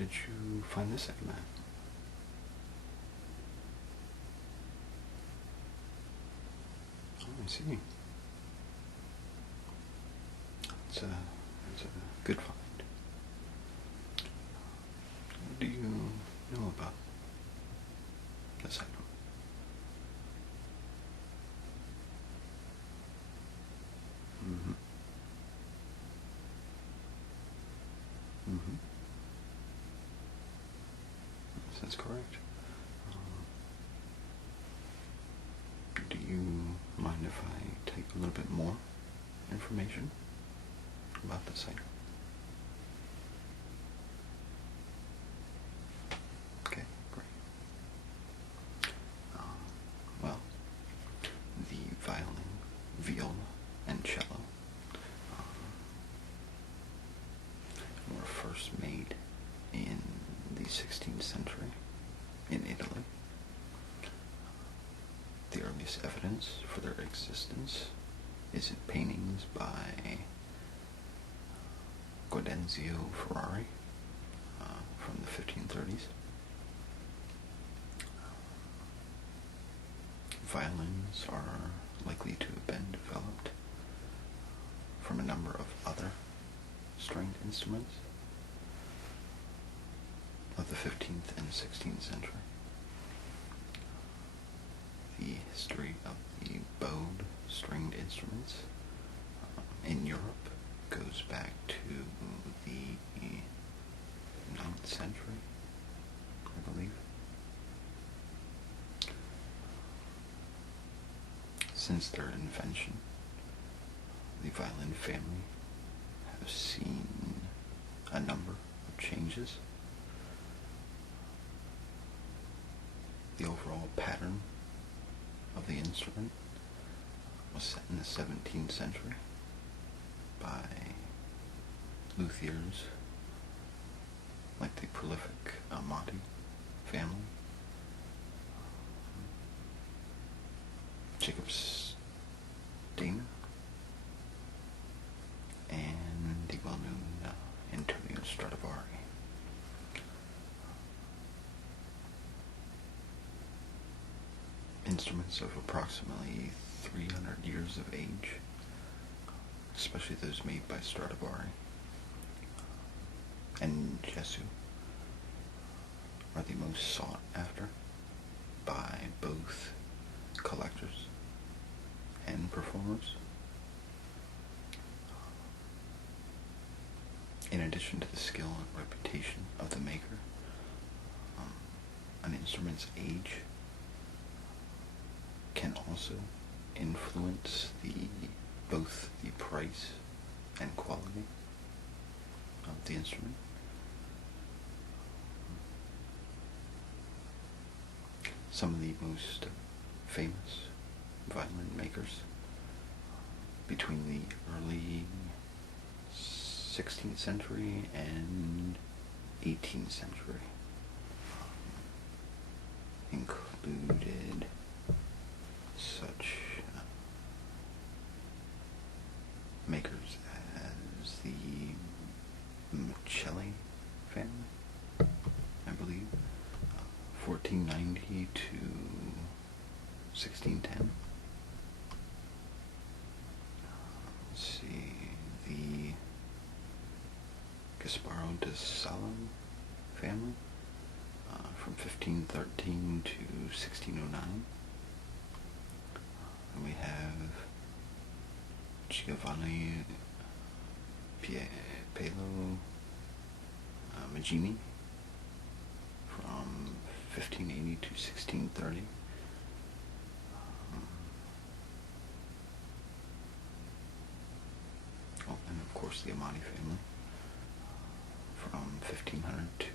did you find this segment? Oh, I see. It's a good find. What do you know about this item? Mm-hmm. Mm-hmm. Yes, that's correct. Do you mind if I take a little bit more information about this item? Okay, great. Well, the violin, viola, and cello were first made in the 16th century in Italy. The earliest evidence for their existence is in paintings by Gaudenzio Ferrari from the 1530s. Violins are likely to have been developed from a number of other stringed instruments of the 15th and 16th century. The history of the bowed stringed instruments in Europe goes back to the 9th century, I believe. Since their invention, the violin family has seen a number of changes. The overall pattern of the instrument was set in the 17th century by luthiers like the prolific Amati family, Jacob Dana, and the well-known Antonio Stradivari. Instruments of approximately 300 years of age, especially those made by Stradivari and Gesu, are the most sought after by both collectors and performers. In addition to the skill and reputation of the maker, an instrument's age can also influence both the price and quality of the instrument. Some of the most famous violin makers between the early 16th century and 18th century included such makers as the Micheli family, I believe, 1490 to 1610. Let's see, the Gasparo da Salo family, from 1513 to 1609. And we have Giovanni Paolo Maggini from 1580 to 1630. And of course the Amati family from 1500 to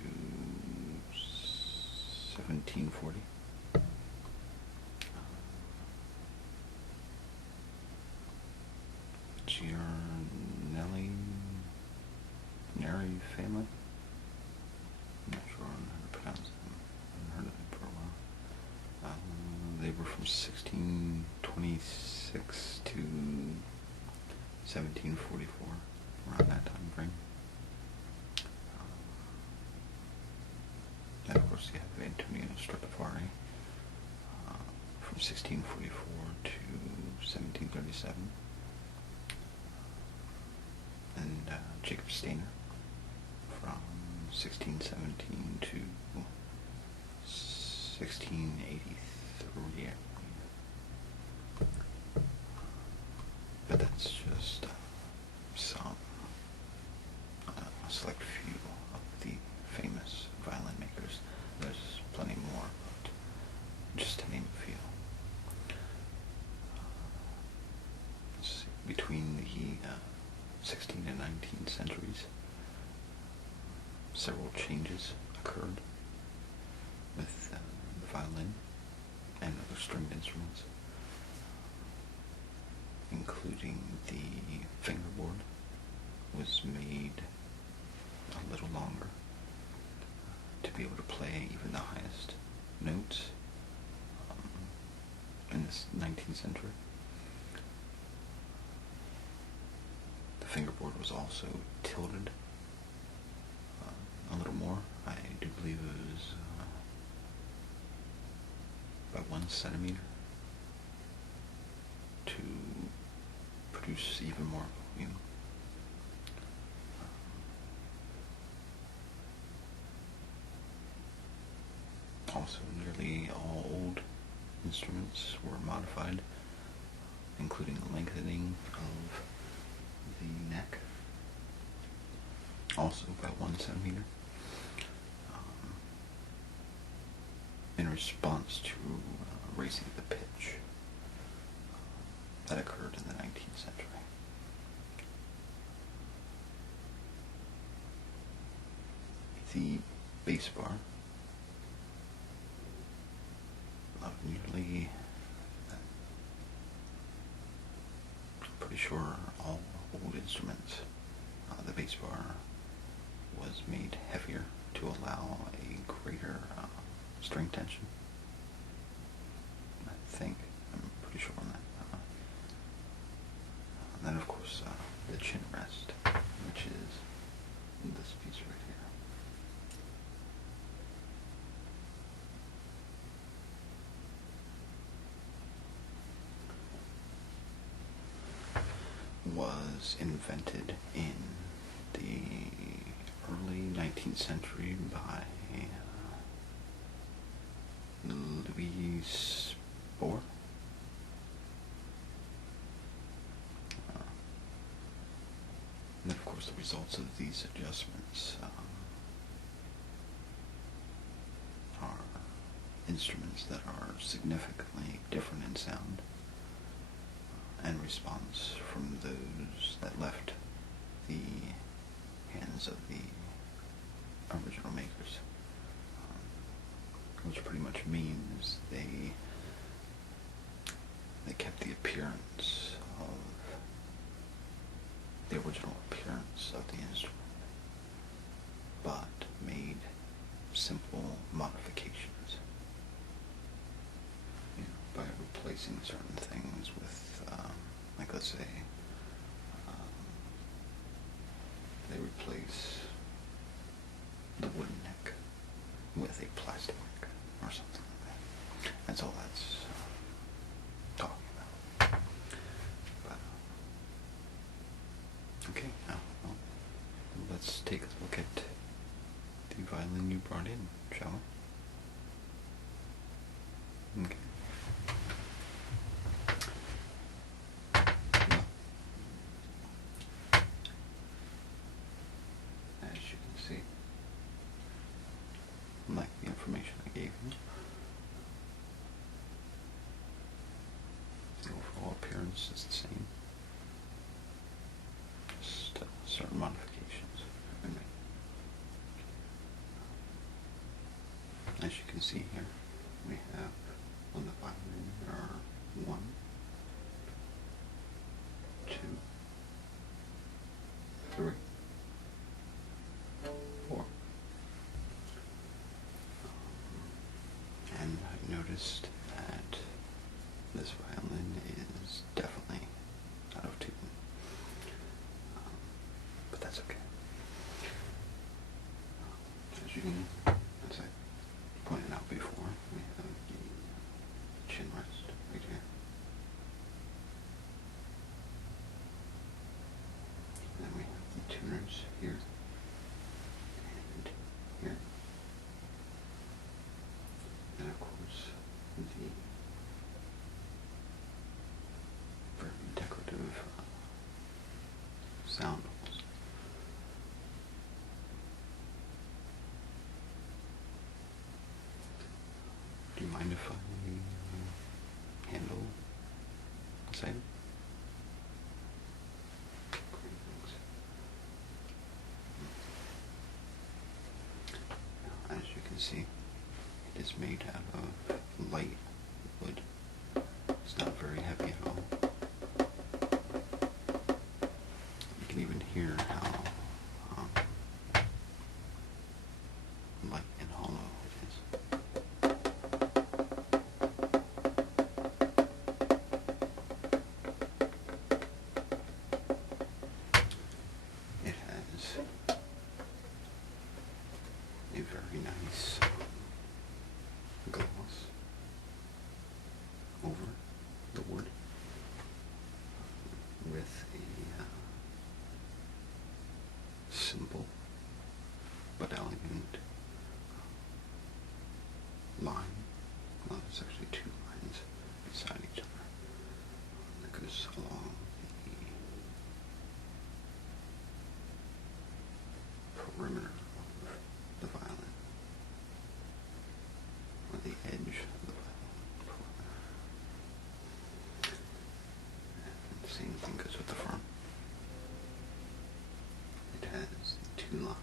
1740. Giornelli Neri family. I'm not sure how to pronounce them. I haven't heard of them for a while. They were from 1626 to 1744, around that time frame. course, you have Antonio Stradivari from 1644 to 1737, and Jacob Stainer from 1617 to 1683. But that's just some a select few of the famous violin makers. There's plenty more, but just to name a few. Let's see. Between the 16th and 19th centuries, several changes occurred with the violin and other stringed instruments, including the fingerboard was made a little longer to be able to play even the highest notes in this 19th century. The fingerboard was also tilted a little more. I do believe it was by 1 centimeter to produce even more volume. Also, nearly all old instruments were modified, including the lengthening of the neck, also by 1 centimeter, in response to raising the pitch that occurred in the 19th century. The bass bar of nearly, I'm pretty sure all old instruments, the bass bar was made heavier to allow a greater string tension. I think, I'm pretty sure on that. And then of course the chin rest, which is this piece right here, was invented in the early 19th century by Louis Spohr. And then of course the results of these adjustments are instruments that are significantly different in sound and response from those that left the hands of the original makers, which pretty much means they kept the appearance of the original appearance of the instrument, but made simple modifications, by replacing certain things with, like let's say, they replace the wooden neck with a plastic neck or something like that. That's all that's talking about. But, okay, now let's take a look at the violin you brought in, shall we? Okay. As you can see, like the information I gave you, the overall appearance is the same. Just certain modifications have been made. As you can see here, we have on the violin there are 1, 2, 3, 4. And I've noticed that this violin is definitely out of tune. But that's okay. As you can, sound holes. Do you mind if I handle this item? Great, thanks. Now, as you can see, it is made out of light wood. It's not very heavy at all. You can even hear how light and hollow it is. It has a very nice gloss over the wood with a simple but elegant line. Well, there's actually two lines beside each other that goes along the perimeter of the violin, or the edge of the violin. And the same thing goes with the front. It has two lines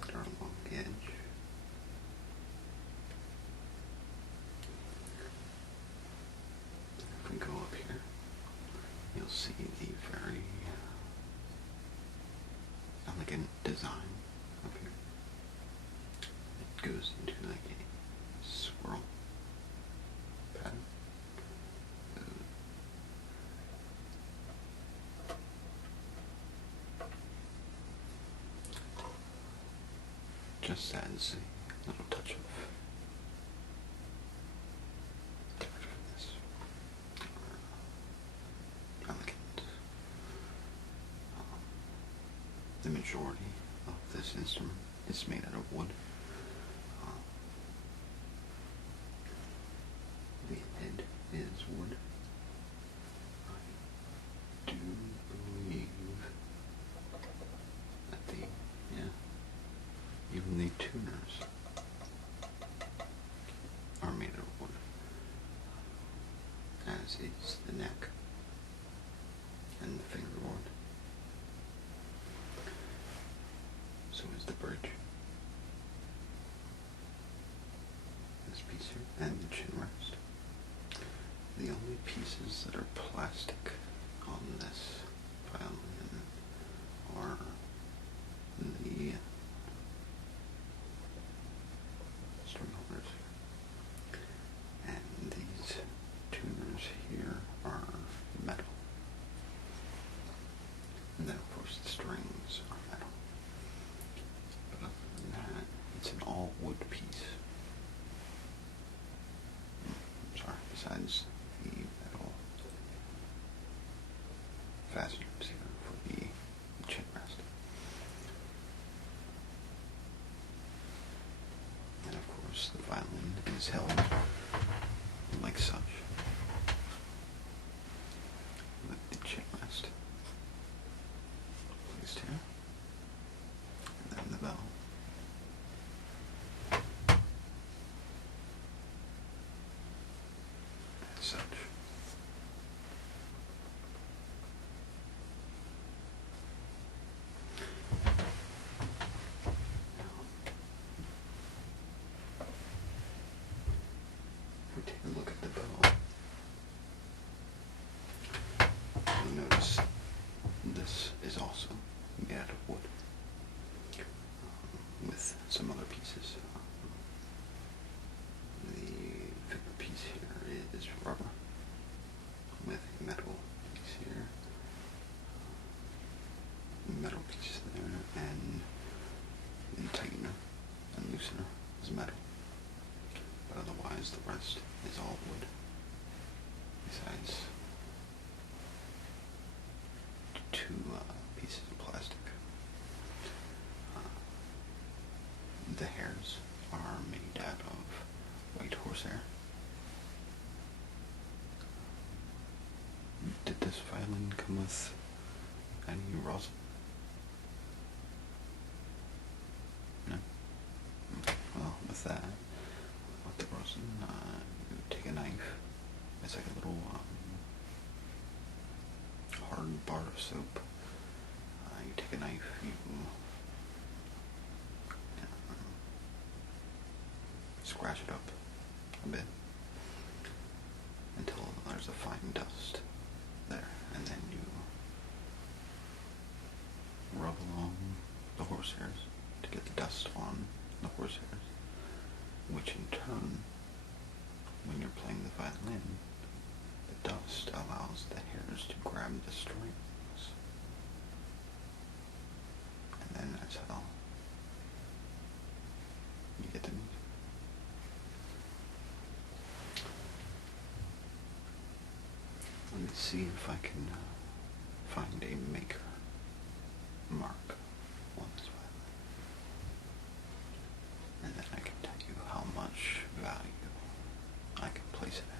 that are along the edge. If we go up here, you'll see the very elegant design up here. It goes into like a swirl pattern. Just adds a little touch of decorativeness or elegance. The majority of this instrument is made out of wood. The head is wood. I do believe that even the tuners are made of wood, as is the neck and the fingerboard. So is the bridge, this piece here, and the chin rest. The only pieces that are plastic on this violin are the string holders, and these tuners here are metal. And then of course the strings are metal. But other than that, it's an all wood piece. Sorry, besides the metal fasteners here for the chin rest. And of course the violin is held like such, with the chin rest placed here, and then the bell. As such. If we take a look at the bell, you'll notice this is also made out of wood, with some other pieces. The finger piece here is rubber, with a metal piece here, metal piece there, and the tightener and loosener is metal. But otherwise the rest is all wood, besides two pieces of plastic. The hairs are made out of white horsehair. Did this this violin come with any rosin? No? Well, with that, with the rosin, you take a knife. It's like a little hard bar of soap. You take a knife, you scratch it up a bit until there's a fine dust there, and then you rub along the horsehairs to get the dust on the horsehairs, which in turn, when you're playing the violin, the dust allows the hairs to grab the strings, and then that's how you get the music. Let me see if I can find a maker mark on this violin, and then I can tell you how much value I can place it at.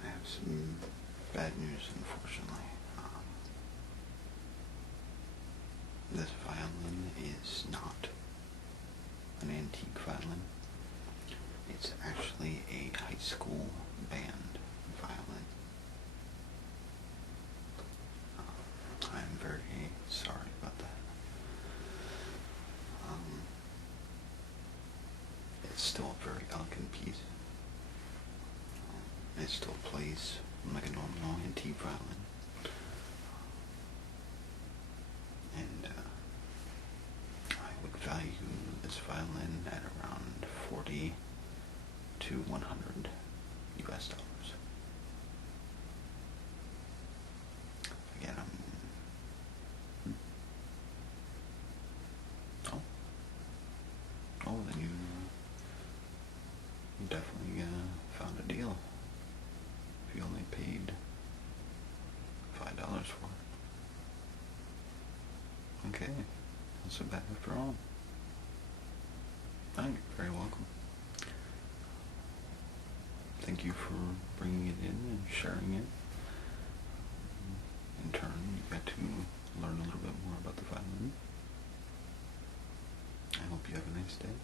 I have some bad news, unfortunately. This violin is not an antique violin. It's actually a high school band violin. I'm very sorry about that. It's still a very elegant piece. It still plays like a normal antique violin. And I would value this violin at around 40 to 100 US dollars. Again, then you definitely found a deal. If you only paid $5 for it. Okay, not so bad after all. You're very welcome. Thank you for bringing it in and sharing it. In turn, you got to learn a little bit more about the violin. I hope you have a nice day.